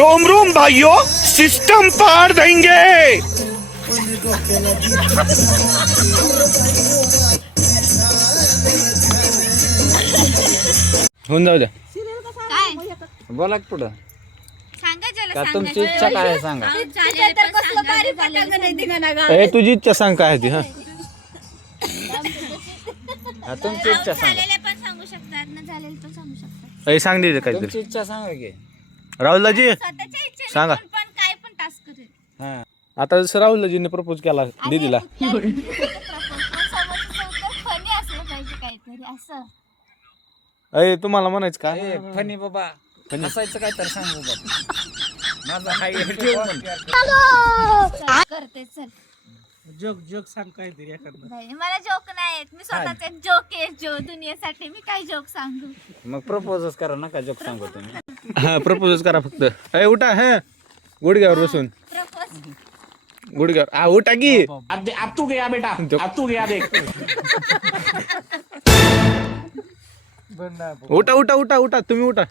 Rome Rome भाइयों, system पार देंगे. होऊन जाऊ द्या. काय बोला की पुढं सांगा ज्याला का तुमची इच्छा काय आहे सांगा. ए तुझी इच्छा सांग काय आहे ती. हा हा, तुमची इच्छा सांगा. झालेले पण सांगू शकतात ना झालेले पण सांगू शकतात ए सांग दे काहीतरी. तुमची इच्छा सांगा की. राहुलदाजी स्वतःच्या इच्छेने सांगा. कोण पण काय पण टास्क करेल. हा आता जसं राहुलदाजीने प्रपोज केला दीदीला. फनी असलं पाहिजे काहीतरी असं. अय तुम्हाला म्हणायचं का. ए, फनी बाबा हसायचं काय तर सांग बाबा. माझा हाय ठेव म्हण. करते चल. जोक जोक सांग काहीतरी एखादा. नाही मला जोक नाही येत. मी स्वतःचा जोक आहे जो दुनियेसाठी. मी काय जोक सांगू. मग प्रपोजच करा नका जोक सांगू तुम्ही. हा प्रपोज करा फक्त. अय उठा. हा गुडघ्यावर बसून. प्रपोज गुडघ्यावर. हा उठा की. अब तू गया बेटा, अब तू गया देख. उठा उठा उठा उठा तुम्ही उठा.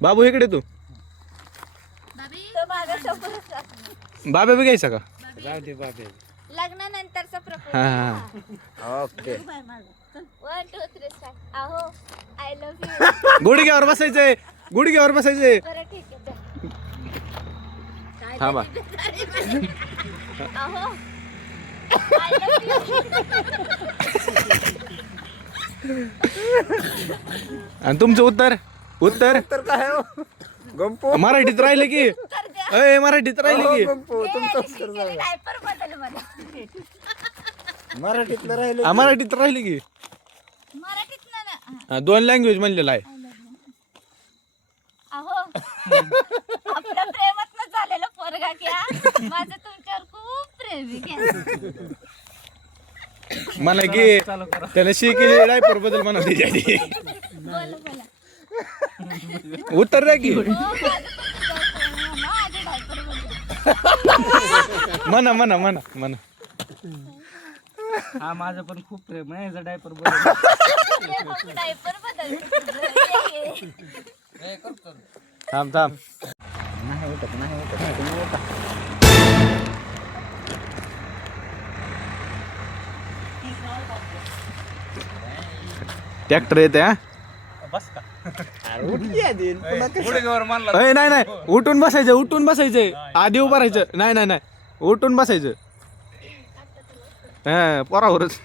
बाबू इकडे तू. तो माझा समोरच असतो. बाबा बी घ्यायचा का. जाऊ दे बाबे. लग्नानंतरचा प्रपोज. हा हा ओके 1 2 3 स्टार्ट. अहो आय लव्ह यू. गुडघ्यावर बसायचंय. गुडघ्यावर बसायचंय. बरं ठीक आहे चल. थांबा. अहो आय लव्ह यू. आणि तुमचं उत्तर. उत्तर तर काय हो गंपो मराठीत राहिले की. उत्तर द्या. अय मराठीत राहिले की. गंपो तुमचं उत्तर सांगा. डायपर बदल मला. मराठीतलं राहिलं हा, मराठीत राहिले की. मराठीत ना. हा, 2 लँग्वेज म्हणलेला आहे. अहो आपल्या प्रेमात झालेलं पोरगा घ्या. माझं तुमच्यावर खूप प्रेम आहे घ्या. मला की त्याने शिकेली डायपर बद्दल म्हणा त्याच्या आधी. बोला बोला. उत्तर द्या की. हो, माझं तुमच्यावर प्रेम आहे ना, माझ्या डायपर बदल. म्हणा म्हणा म्हणा म्हणा. हा माझं पण खूप प्रेम आहे. याचा डायपर डायपर बदल. थांब थांब. नाही उठत नाही उठत तुम्ही उठा. ट्रॅक्टर येते. हा बस का. अरे उठ की आधी. पुन्हा कसं? गुडघ्यावर मानला. अय नाही नाही उठून बसायचं. उठून बसायचंय. आधी उभं राहायचं. नाही नाही नाही उठून बसायचं. हा पोरावरच.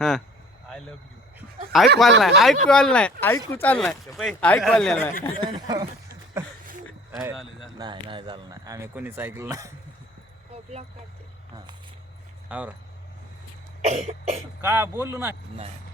हा आय लव्ह यू. ऐकू आलं नाही. ऐकू आलं नाही. ऐकू चाल नाही. ऐकू आलं नाही. नाही नाही झालं नाही. आम्ही कोणीच ऐकलं नाही. हा आवरा. काय बोललो ना. नाही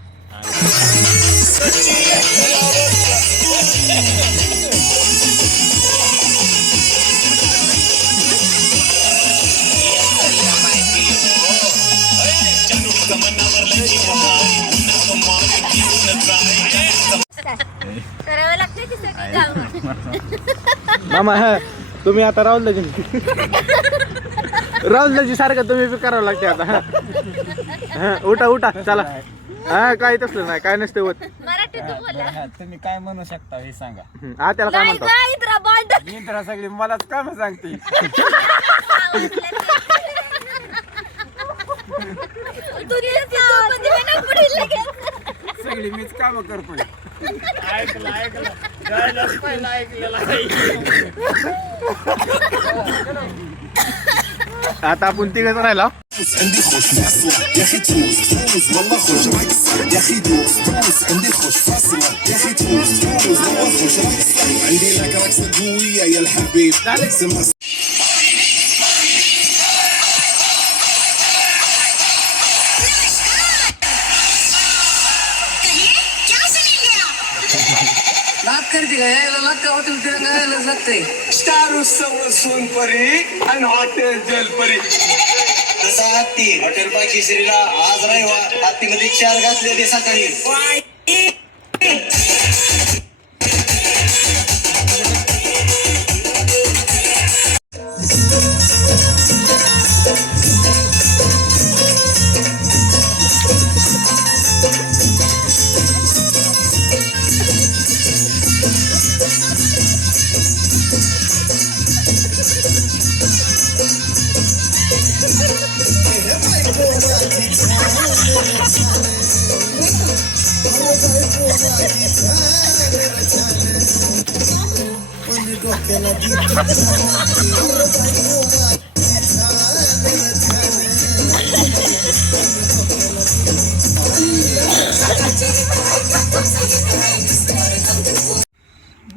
करावं लागतं की सगळी कामं. मामा हा तुम्ही आता राहुलदाजी. राहुलदाजी सारखं तुम्ही बी करावं लागते आता. हा हा उठा उठा चला. हा काय तसलं नाही. काय नसते होत. मराठीतून बोला. हा, तुम्ही काय म्हणू शकता हे सांगा. हा त्याला काय नाही म्हणतो. गं, हैदराबाद. मित्र सगळी मलाच काम सांगते. दुनियेची चौपदी म्हणा पुढील लगेच. सगळी मीच काम करतोय. ऐकलं ऐकलं. जायलाच पहिला ऐकलेला आहे. आता आपण तिघच राहिला. عندي خوش معصوم يا اخي تروس تروس والله خوش رقص يا اخي دوس دوس عندي خوش فاصلة يا اخي تروس تروس والله خوش رقص عندي لك رقصة قوية يا الحبيب اسمها स्टार उत्सव सोनपरी आणि हॉटेल जलपरी तसा हत्ती हॉटेल पाकिश्रीला आज रविवार हत्तीमध्ये 4 घातलेले सकाळी.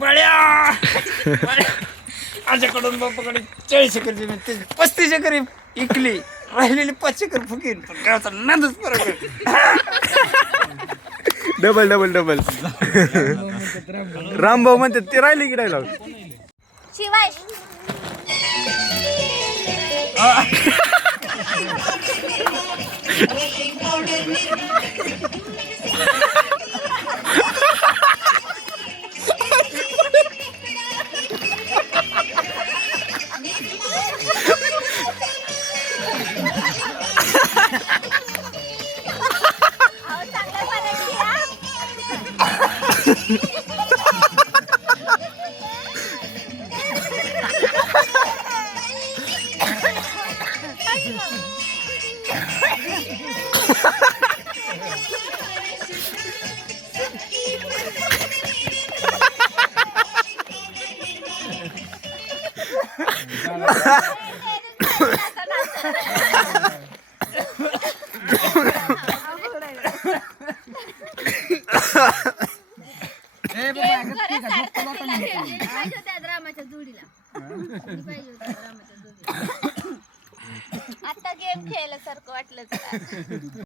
बड्या माझ्याकडून बापाकडे 40 एकर जमीन ते 35 एकर इकली राहिलेली 5 एकर फुकीन पण गावचा नादच परत डबल डबल डबल रामभाऊ म्हणते ते राहिले की डायलॉग शिवाय अहो, चांगलं बनायची हा. आता गेम खेळल्यासारखं वाटलं